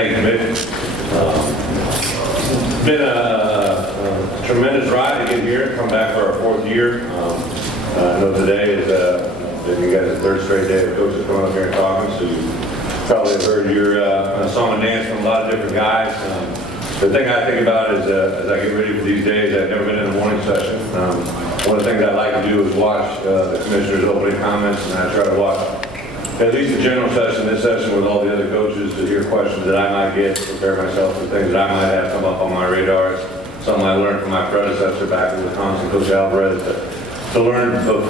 Thank you, Mitch. It's been a tremendous ride to get here, come back for our 4th year. I know today is you guys' 3rd straight day of coaches coming up here and talking, so you probably have heard your song and dance from a lot of different guys. The thing I think about is as I get ready for these days, I've never been in a morning session. One of the things I like to do is watch the commissioner's opening comments, and I try to watch at least the general session, this session with all the other coaches to hear questions that I might get, prepare myself for things that I might have come up on my radar. It's something I learned from my predecessor back in Wisconsin, Coach Alvarez, to learn a little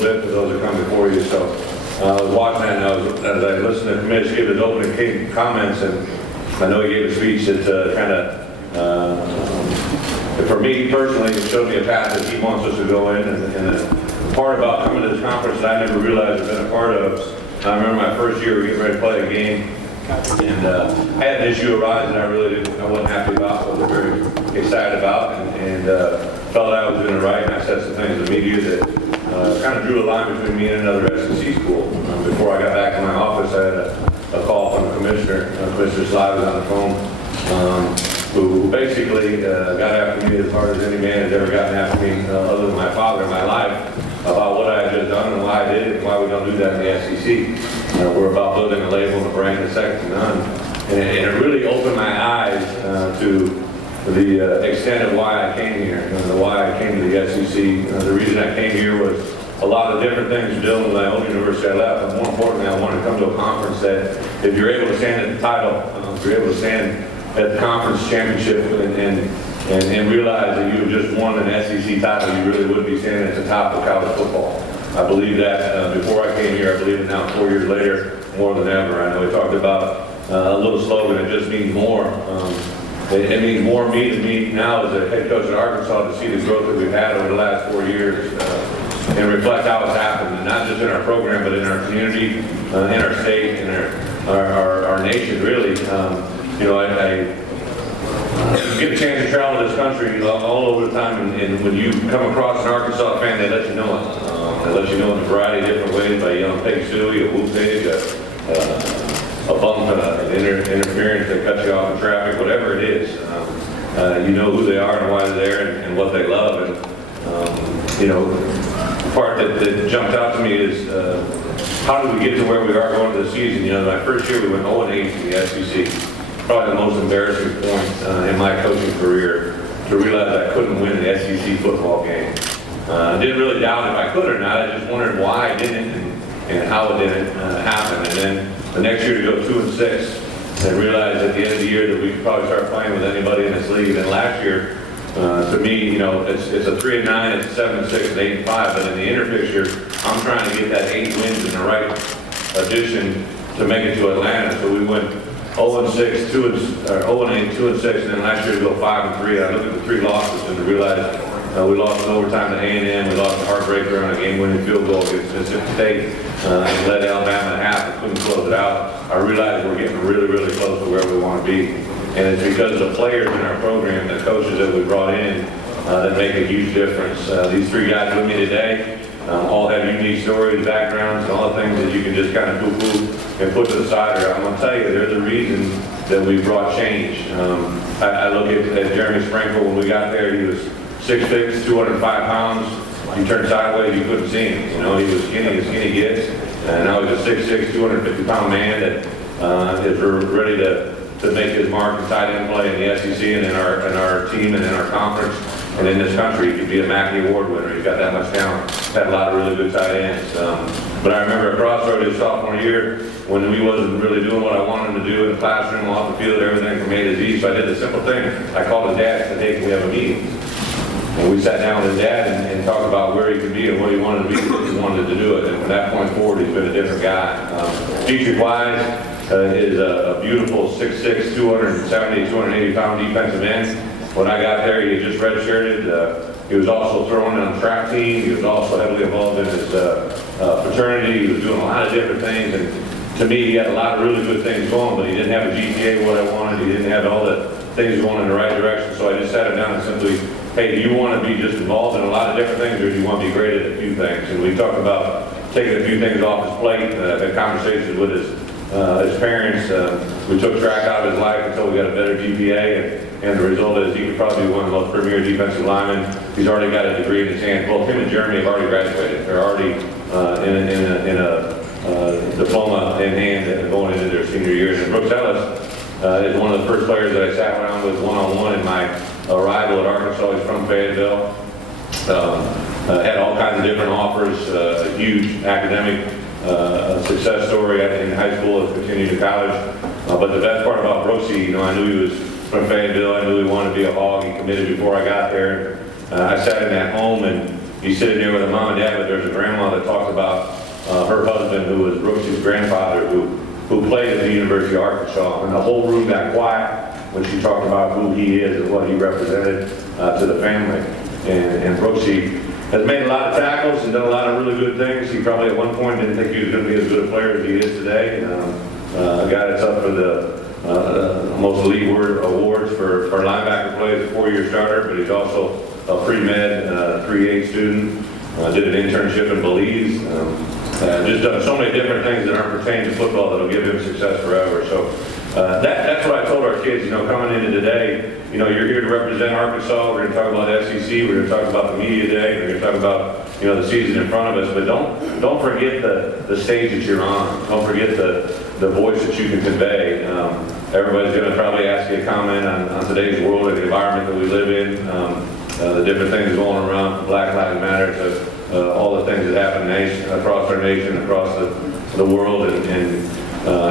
bit for those that come before you. So I was watching that, and as I listened to the commissioner give his opening comments, and I know he gave a speech that kind of, for me personally, it showed me a path that he wants us to go in, and the part about coming to this conference that I never realized I've been a part of. I remember my first year, we were getting ready to play a game, and I had an issue arise that I wasn't happy about, wasn't very excited about, and felt I was doing it right, and I said some things to the media that kind of drew a line between me and another SEC school. Before I got back to my office, I had a call from the commissioner. Commissioner Sly was on the phone, who basically got after me as hard as any man has ever gotten after me, other than my father in my life, about what I had just done and why I did it and why we don't do that in the SEC. We're about building a label and a brand that's second to none. And it really opened my eyes to the extent of why I came here, why I came to the SEC. The reason I came here was a lot of different things dealing with my own university I left, but more importantly, I wanted to come to a conference that if you're able to stand at the title, if you're able to stand at the conference championship and realize that you have just won an SEC title, you really would be standing at the top of college football. I believe that before I came here. I believe it now 4 years later, more than ever. I know we talked about a little slogan, it just means more. It means more to me now as a head coach at Arkansas to see the growth that we've had over the last 4 years and reflect how it's happened, and not just in our program, but in our community, in our state, in our nation, really. I get a chance to travel this country all over the time, and when you come across an Arkansas fan, they let you know it. They let you know in a variety of different ways by yelling "Pig Suey," a whoop pig, a bump, an interference that cuts you off in traffic, whatever it is. You know who they are and why they're there and what they love. And the part that jumped out to me is how did we get to where we are going to the season? My first year we went 0-8 in the SEC. Probably the most embarrassing point in my coaching career to realize I couldn't win an SEC football game. I didn't really doubt if I could or not. I just wondered why I didn't and how it didn't happen. And then the next year to go 2-6 and realize at the end of the year that we could probably start playing with anybody in this league. And last year, to me, it's a 3-9, it's a 7-6, and 8-5. But in the inner picture, I'm trying to get that 8 wins in the right addition to make it to Atlanta. So we went 0-6, 0-8, 2-6, and then last year to go 5-3. I looked at the 3 losses and realized we lost in overtime to A&M. We lost a heartbreaker on a game-winning field goal against Mississippi State and led Alabama at half and couldn't close it out. I realized we're getting really, really close to where we want to be. And it's because of the players in our program, the coaches that we brought in, that make a huge difference. These 3 guys with me today all have unique stories, backgrounds, and all the things that you can just kind of poo-poo and put to the side. I'm going to tell you, there's a reason that we brought change. I look at Jeremy Sprinkle. When we got there, he was 6'6", 205 pounds. You turned sideways, you couldn't see him. He was skinny as skinny gets. And now he's a 6'6", 250-pound man that is ready to make his mark in tight end play in the SEC and in our team and in our conference and in this country. He could be a Mackey Award winner. He's got that much talent. Had a lot of really good tight ends. But I remember a crossroad his sophomore year when we wasn't really doing what I wanted to do in the classroom, off the field, everything from A to Z. So I did the simple thing. I called his dad and said, "Hey, can we have a meeting?" And we sat down with his dad and talked about where he could be and what he wanted to be and he wanted to do it. And from that point forward, he's been a different guy. Dietrich Wise is a beautiful 6'6", 270, 280-pound defensive end. When I got there, he had just redshirted. He was also throwing on the track team. He was also heavily involved in his fraternity. He was doing a lot of different things. And to me, he had a lot of really good things going, but he didn't have a GPA what I wanted. He didn't have all the things going in the right direction. So I just sat him down and simply, "Hey, do you want to be just involved in a lot of different things, or do you want to be great at a few things?" And we talked about taking a few things off his plate. Had conversations with his parents. We took track out of his life until we got a better GPA, and the result is he could probably be one of the most premier defensive linemen. He's already got a degree in his hand. Both him and Jeremy have already graduated. They're already in a diploma in hand and going into their senior years. And Brooks Ellis is one of the first players that I sat around with one-on-one in my arrival at Arkansas. He's from Fayetteville. Had all kinds of different offers, a huge academic success story in high school, has continued to college. But the best part about Brooksy, you know, I knew he was from Fayetteville. I knew he wanted to be a Hog. He committed before I got there. I sat in that home, and he's sitting there with a mom and dad, but there's a grandma that talks about her husband, who was Brooksy's grandfather, who played at the University of Arkansas. And the whole room got quiet when she talked about who he is and what he represented to the family. And Brooksy has made a lot of tackles and done a lot of really good things. He probably at one point didn't think he was going to be as good a player as he is today. A guy that's up for the most elite awards for linebacker play as a 4-year starter, but he's also a pre-med 3A student. Did an internship in Belize. Just done so many different things that aren't pertaining to football that'll give him success forever. So that's what I told our kids, you know, coming into today. You know, you're here to represent Arkansas. We're going to talk about SEC. We're going to talk about the media day. We're going to talk about, you know, the season in front of us. But don't forget the stage that you're on. Don't forget the voice that you can convey. Everybody's going to probably ask you a comment on today's world and the environment that we live in. The different things going around, from Black Lives Matter to all the things that happen across our nation, across the world, and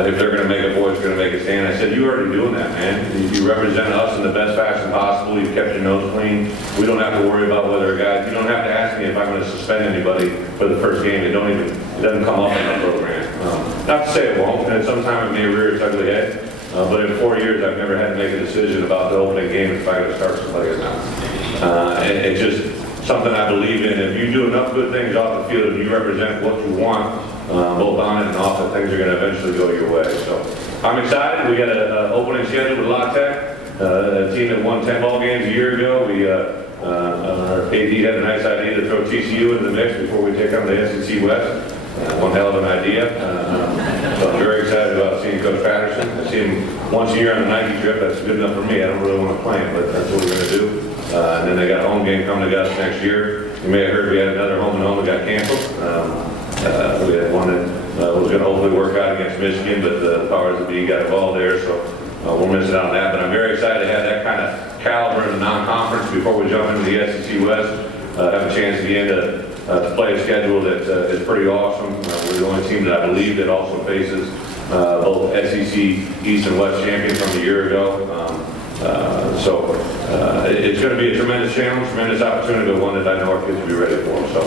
if they're going to make a voice, they're going to make a stand. I said, you're already doing that, man. You represent us in the best fashion possible. You've kept your nose clean. We don't have to worry about whether a guy, you don't have to ask me if I'm going to suspend anybody for the first game. It doesn't come up in our program. Not to say it won't, and sometimes it may rear its ugly head. But in 4 years, I've never had to make a decision about the opening game if I got to start somebody or not. It's just something I believe in. If you do enough good things off the field and you represent what you want, both on it and off it, things are going to eventually go your way. So I'm excited. We got an opening schedule with La Tech, a team that won 10 ball games a year ago. Our AD had a nice idea to throw TCU into the mix before we take on the SEC West. One hell of an idea. So I'm very excited about seeing Coach Patterson. I see him once a year on a Nike trip. That's good enough for me. I don't really want to play him, but that's what we're going to do. And then they got a home game coming to us next year. You may have heard we had another home and home that got canceled. We had one that was going to hopefully work out against Michigan, but the powers that be got involved there, so we're missing out on that. But I'm very excited to have that kind of caliber in the non-conference before we jump into the SEC West. Have a chance to get into to play a schedule that is pretty awesome. We're the only team that I believe that also faces both SEC East and West champions from a year ago. So it's going to be a tremendous challenge, tremendous opportunity, but one that I know our kids will be ready for. So